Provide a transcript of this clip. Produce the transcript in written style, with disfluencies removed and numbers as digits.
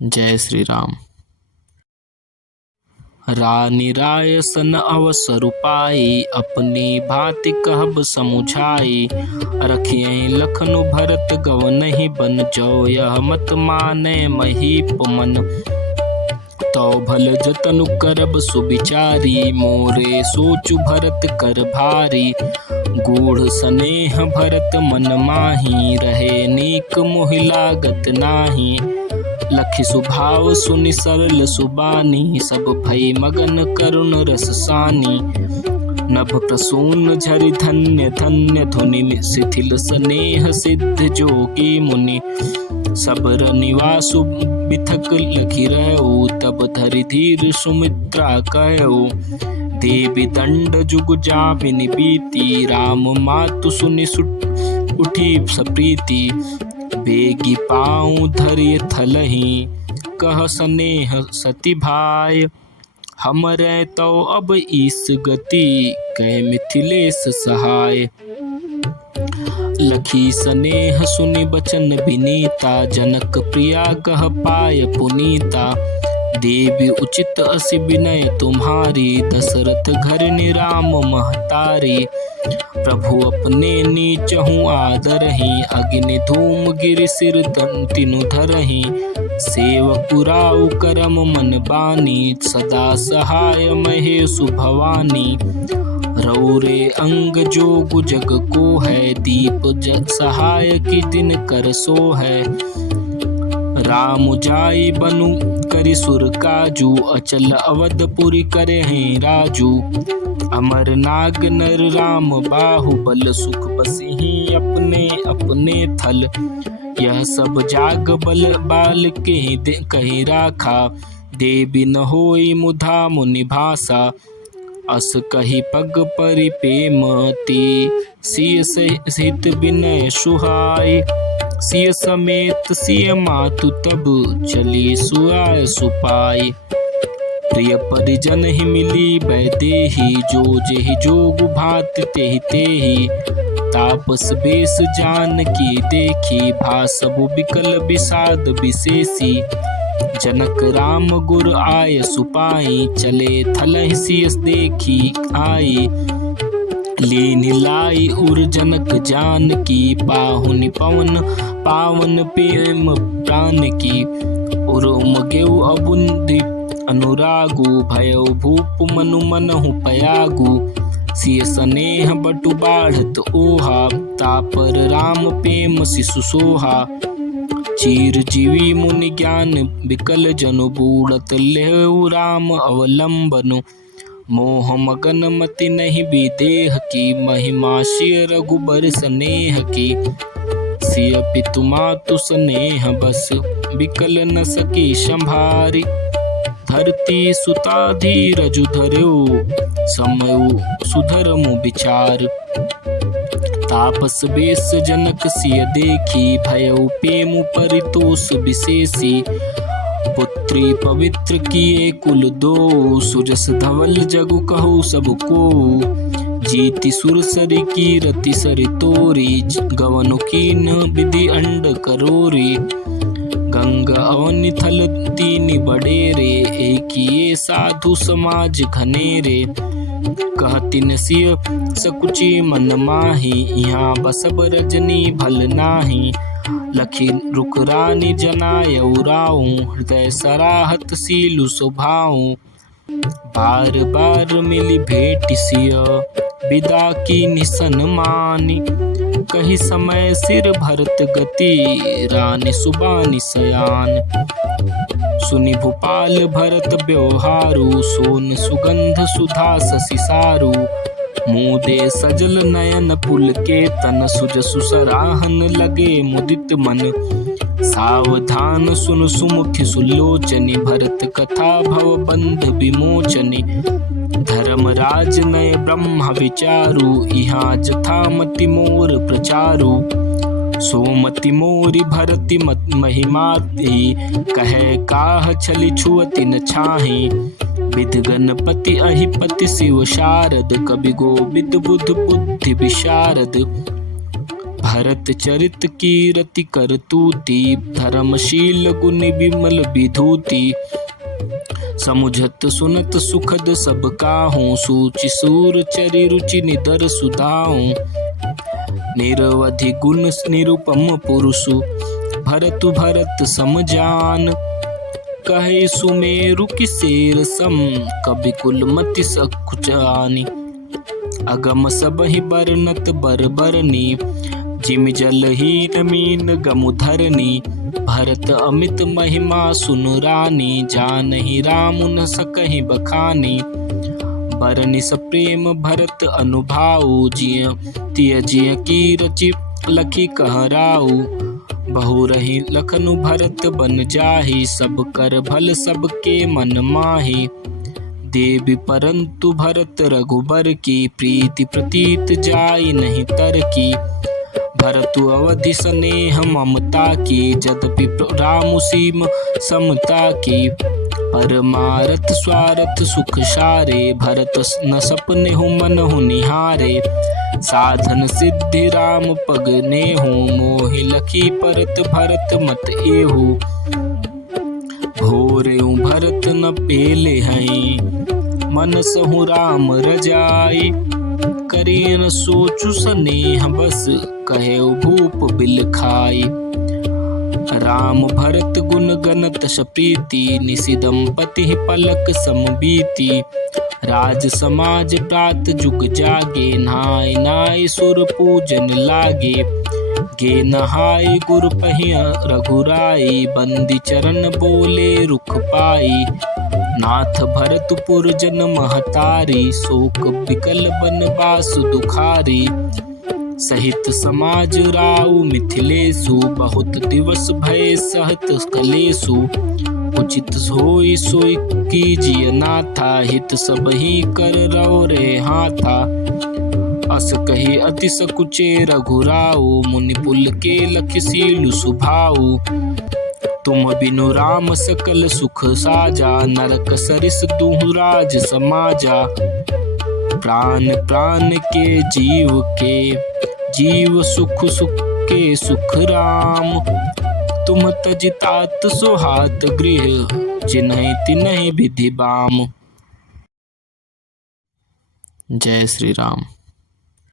जय श्री राम। रानी राय सन अवसर पाई, अपनी भांति कहब समुझाई। रखिए लखनु भरत गव नहीं बन, जो यह मत माने महीप मन। तो भल जतनु करब सुविचारी, मोरे सोचु भरत कर भारी। गूढ़ स्नेह भरत मन माही, रहे नीक मोहि लागत नाही। लखि सुभाव सुनि सरल सुबानी, सब भई मगन करुण रस सानी। नभ प्रसून झरि धन्य धन्य धुनि, शिथिल स्नेह सिद्ध जोगी मुनि। सबर निवासु बिथक लखि रहउ, तब धरि धीर सुमित्रा कहउ। देवी दंड जुग जामिनि बीती, राम मातु सुनि उठी सप्रीति। बेगी पाँव धरि थलहि, कह स्नेह सती भाय। हमरे तो अब ईस गति, कह मिथिलेश सहाय। लखी स्नेह सुनि बचन विनीता, जनक प्रिया कह पाय पुनीता। देवी उचित असि विनय तुम्हारी, दशरथ घरनि राम महतारी। प्रभु अपने नीचहु आदरहि, अग्नि धूम गिरि सिर तिनु धरहि। सेवकुराउ करम मन बानी, सदा सहाय महेशु भवानी। रौरे अंग जोगु जग को है, दीप सहाय की दिन कर सो है। राम जाई बनु करि सुर काजू, अचल अवधपुरी करे हैं राजू। अमर नाग नर राम बाहुबल, सुख बसिहि अपने अपने थल। यह सब जाग बल बाल के कहि राखा, देवी न होई मुधा मुनि भाषा। अस कहि पग परि पेमती, सिय सहित विनय सुहाय। सिय समेत सिय मातु तब, चली सुआय सुपाय। प्रिय परिजन ही मिली बैदेही, जो जेहि जोगु भांति तेहि तेहि। तापस बेस जानकी देखी, भासबु बिकल विषाद विशेषी। जनक राम गुर आय सुपाई, चले थलहि सिय देखी आई। लीनि लाई उर जनक जानकी, पाहुनि पवन पावन प्रेम प्राण की। उर उमगेउ अबुंधि अनुरागु, भयउ भूप मनु मनहु पयागु। सिय स्नेह बटु बाढ़त ओहा, तापर राम प्रेम शिशु सोहा। चीर जीवी मुनि ज्ञान बिकल जनु, बूढ़त लेहु राम अवलंबनु। मोह मगन मति नहीं विदेह की, महिमा सिय रघुबर स्नेह की। सिय पितु मातु स्नेह बस, बिकल न सकी संभारी। धरती सुता धीरजु धरऊ, समयु सुधरमु विचार। तापस बेस जनक सिय देखी, भयउ पेमु परितोष विशेषी। पुत्री पवित्र किए कुल दो, सुजस धवल जगु कहु सब को। जीति सुरसरि कीरति सरि तोरी, गवनु कीन विधि अंड करोरी। गंगा अवनि थल तीनि बडेरे, एकिए साधु समाज घनेरे। कहतिन सिय सकुची मन माही, यहाँ बसब रजनी भल नाही। लखी रुक रानी जनायउ राऊ, हृदय सराहत सीलु स्वभाऊ। बार बार मिली भेट सिय, विदा की निसन मानी। कही समय सिर भरत गति, रानी सुबानी सयान। सुनि भूपाल भरत व्यवहारु, सोन सुगंध सुधा शशि सारु। मुदे सजल नयन पुलकेतन, सुजसु सराहन लगे मुदित मन। सावधान सुन सुमुखि सुलोचनि, भरत कथा भव बंध विमोचनि। धर्मराज नय ब्रह्म विचारु, यहाँ जथामति मोर प्रचारु। सोमति मोरि भरति महिमाति, कहे काह छलि छुअति न छाहि। विधि गणपति अहिपति शिव शारद, कवि गोविद बुध बुद्धि विशारद। भरत चरित कीरति करतूति, धर्मशील गुण विमल विधूति। समुझत सुनत सुखद सब काहू, सूचि सूर चरि रुचि निदर सुधाऊं। निरवधि गुण निरुपम पुरुषु, भरतु भरत समजान। कहे सुमेरु किसेर सम, कवि कुल मति सकुचानी। अगम सबहि बरनत बरबरनी, जिमि जलहीन मीन गमुधरनी। भरत अमित महिमा सुनु रानी, जानहि राम न सकहि बखानी। बरनि सप्रेम भरत अनुभाऊ, जिय तिय जिय की रचि लखि कहराऊ। बहु रही लखनु भरत बन जाहि, सब कर भल सबके मन माहि। देवी परंतु भरत रघुबर की, प्रीति प्रतीत जाई नहीं तर की। भरतु अवधि स्नेह ममता की, यद्यपि राम सीम समता की। परमारथ स्वार्थ सुख सारे, भरत न सपने हो मन हो निहारे। साधन सिद्धि राम पग नेहु, मोहि लखी परत भरत मत एहु। भोरेउ भरत न पेले हई, मन सहु राम रजाई। करिय न सोचु स्नेह बस, कहेउ भूप बिल खाई। राम भरत गुण गणत प्रीति, निसि दंपति पलक समबीति। राज समाज प्रात जुग जागे, नहाय नाय सुर पूजन लागे। गे नहाय गुर पहिया रघुराई, बंदी चरण बोले रुख पाई। नाथ भरतपुर जन महतारी, शोक बिकल बनवास दुखारी। सहित समाज राउ मिथिलेशु, बहुत दिवस भय सहत कलेशु। उचित होई सोई कीजिए नाथा, हित सबहि कर रहो रे हाथा। अस कही अति सकुचे रघुराऊ, मुनि पुल के लखिसीलु सुभाऊ। तुम बिनु राम सकल सुख साजा, नरक सरिस दुहु राज समाजा। प्राण प्राण के जीव सुख सुख के सुख राम। तुम तज तात सोहात गृह, जिन्हि तिन्हि विधि बाम। जय श्री राम।